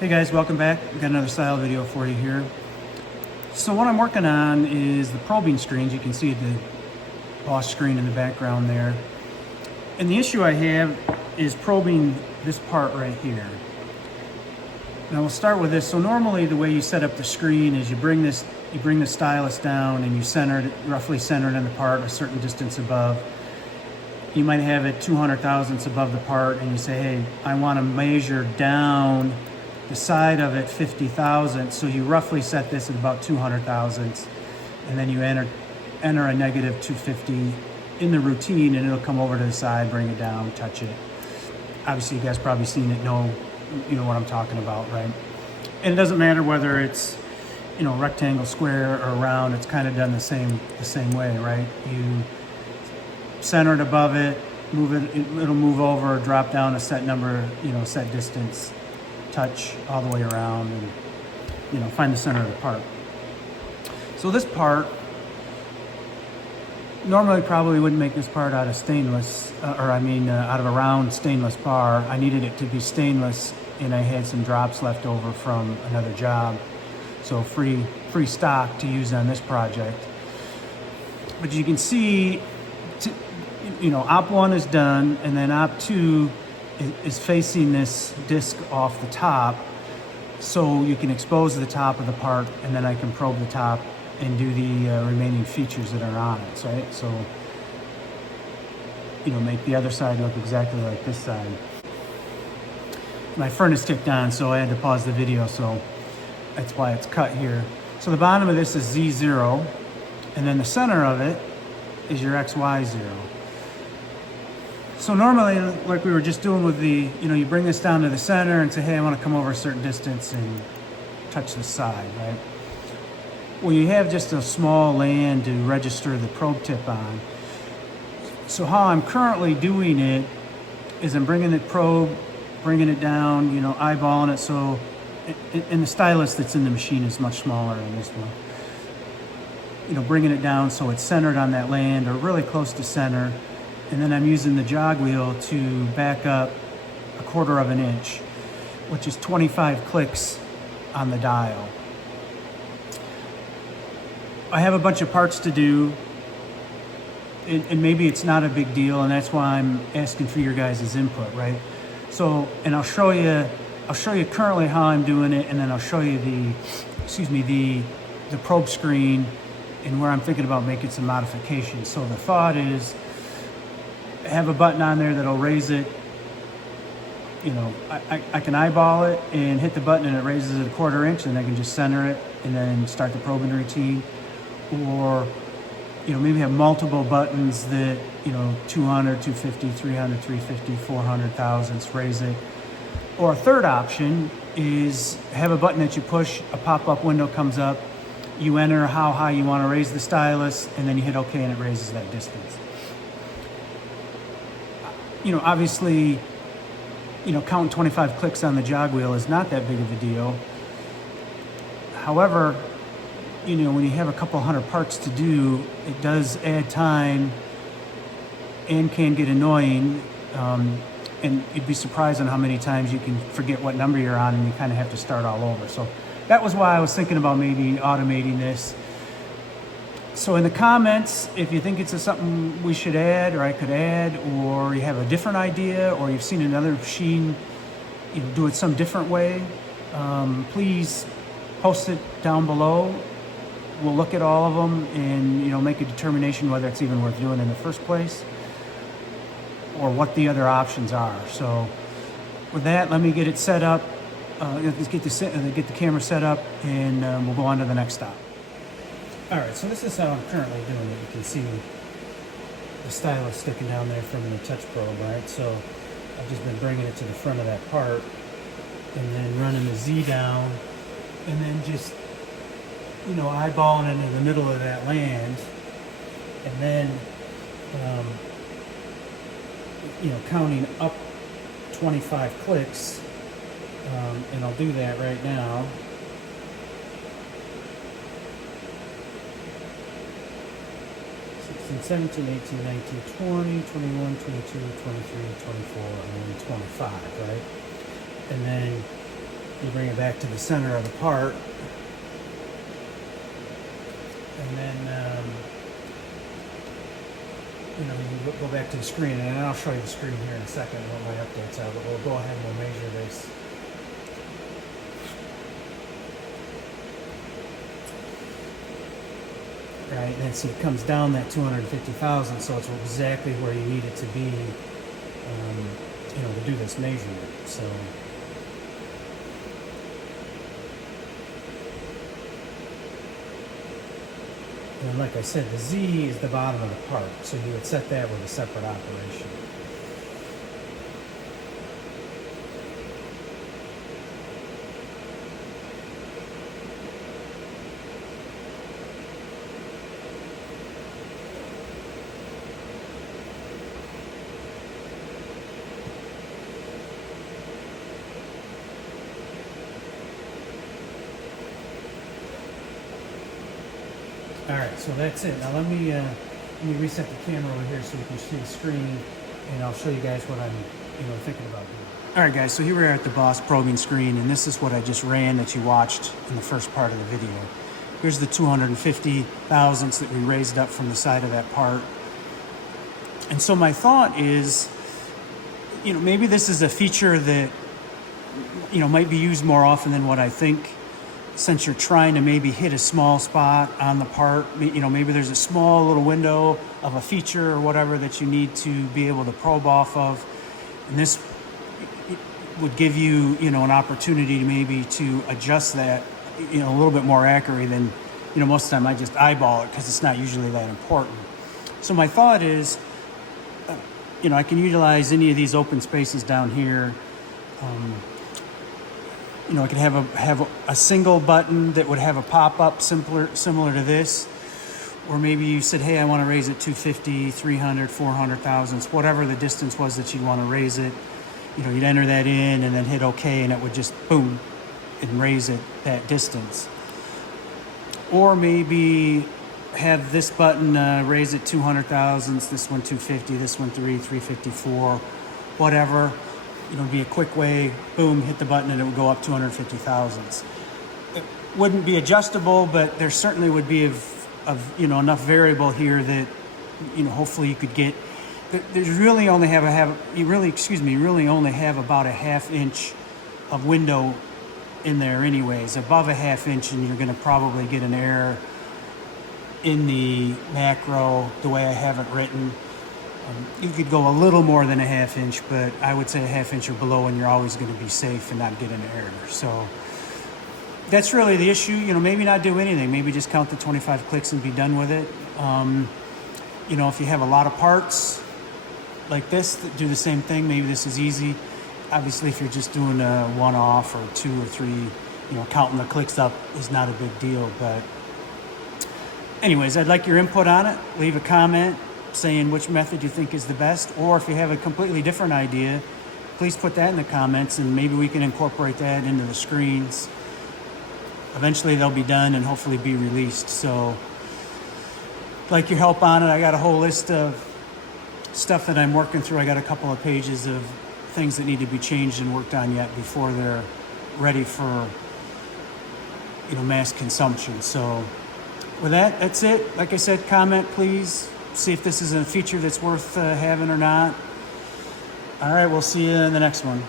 Hey guys, welcome back. We've got another style video for you here. So what I'm working on is the probing screens. You can see the Bosch screen in the background there. And the issue I have is probing this part right here. Now we'll start with this. So normally the way you set up the screen is you bring the stylus down and you center it, roughly centered in the part a certain distance above. You might have it 200 thousandths above the part and you say, hey, I want to measure down the side of it 50 thousandths. So you roughly set this at about 200 thousandths and then you enter a negative 250 in the routine and it'll come over to the side, bring it down, touch it. Obviously you guys probably seen it, know what I'm talking about, right? And it doesn't matter whether it's rectangle, square, or round. It's kind of done the same way, right? You center it above it, move it, it'll move over, drop down a set number, set distance, touch all the way around, and find the center of the part. So this part, normally probably wouldn't make this part out of stainless, out of a round stainless bar. I needed it to be stainless, and I had some drops left over from another job. So free stock to use on this project. But you can see, op 1 is done, and then op 2 is facing this disc off the top, so you can expose the top of the part, and then I can probe the top and do the remaining features that are on it, right? So, make the other side look exactly like this side. My furnace ticked on, so I had to pause the video, so that's why it's cut here. So the bottom of this is Z0, and then the center of it is your XY0. So normally, like we were just doing with the, you bring this down to the center and say, hey, I want to come over a certain distance and touch the side, right? Well, you have just a small land to register the probe tip on. So how I'm currently doing it is I'm bringing the probe, bringing it down, eyeballing it, so, and the stylus that's in the machine is much smaller than this one. Bringing it down so it's centered on that land or really close to center. And then I'm using the jog wheel to back up 1/4 of an inch, which is 25 clicks on the dial. I have a bunch of parts to do, and maybe it's not a big deal, and that's why I'm asking for your guys' input, right? So, and I'll show you currently how I'm doing it, and then I'll show you the probe screen and where I'm thinking about making some modifications. So the thought is, have a button on there that'll raise it. I can eyeball it and hit the button and it raises it 1/4 inch, and I can just center it and then start the probing routine. Or maybe have multiple buttons that 200, 250, 300, 350, 400 thousandths, raise it. Or a third option is have a button that you push, a pop-up window comes up, you enter how high you want to raise the stylus, and then you hit OK and it raises that distance. Obviously, counting 25 clicks on the jog wheel is not that big of a deal. However, when you have a couple hundred parts to do, it does add time and can get annoying. And you'd be surprised on how many times you can forget what number you're on and you kind of have to start all over. So that was why I was thinking about maybe automating this. So in the comments, if you think it's something we should add or I could add, or you have a different idea, or you've seen another machine do it some different way, please post it down below. We'll look at all of them and make a determination whether it's even worth doing in the first place or what the other options are. So with that, let me get it set up. Let's get the camera set up, and we'll go on to the next stop. All right, so this is how I'm currently doing it. You can see the stylus sticking down there from the touch probe, right? So I've just been bringing it to the front of that part and then running the Z down and then just, eyeballing it in the middle of that land, and then, counting up 25 clicks, and I'll do that right now. 16, 17, 18, 19, 20, 21, 22, 23, 24, and then 25, right? And then You bring it back to the center of the part, and then you go back to the screen, and I'll show you the screen here in a second what my updates are, but we'll go ahead and we'll measure this. Right, and then see it comes down that 250 thousandths, so it's exactly where you need it to be, to do this measurement. So. And like I said, the Z is the bottom of the part, so you would set that with a separate operation. All right, so that's it. Now let me reset the camera over here so you can see the screen, and I'll show you guys what I'm thinking about doing. All right, guys. So here we are at the Boss probing screen, and this is what I just ran that you watched in the first part of the video. Here's the 250 thousandths that we raised up from the side of that part. And so my thought is, maybe this is a feature that might be used more often than what I think. Since you're trying to maybe hit a small spot on the part, maybe there's a small little window of a feature or whatever that you need to be able to probe off of. And this would give you, an opportunity to maybe to adjust that, a little bit more accurately than, most of the time I just eyeball it because it's not usually that important. So my thought is, I can utilize any of these open spaces down here. I could have a single button that would have a pop-up similar to this. Or maybe you said, hey, I want to raise it 250, 300, 400 thousandths, whatever the distance was that you'd want to raise it. You'd enter that in and then hit OK, and it would just, boom, and raise it that distance. Or maybe have this button raise it 200 thousandths, this one 250, this one 354, whatever. Be a quick way, boom, hit the button and it would go up 250 thousandths. It wouldn't be adjustable, but there certainly would be enough variable here that, hopefully you could get. There's really only you really only have about a ½ inch of window in there anyways. Above a ½ inch and you're gonna probably get an error in the macro, the way I have it written. You could go a little more than a ½ inch, but I would say a ½ inch or below, and you're always going to be safe and not get an error. So that's really the issue. Maybe not do anything. Maybe just count the 25 clicks and be done with it. If you have a lot of parts like this that do the same thing, maybe this is easy. Obviously, if you're just doing a one-off or 2 or 3, counting the clicks up is not a big deal. But anyways, I'd like your input on it. Leave a comment saying which method you think is the best, or if you have a completely different idea, please put that in the comments and maybe we can incorporate that into the screens. Eventually they'll be done and hopefully be released. So I'd like your help on it. I got a whole list of stuff that I'm working through. I got a couple of pages of things that need to be changed and worked on yet before they're ready for mass consumption. So with that, that's it. Like I said, comment please. See if this is a feature that's worth having or not. All right, we'll see you in the next one.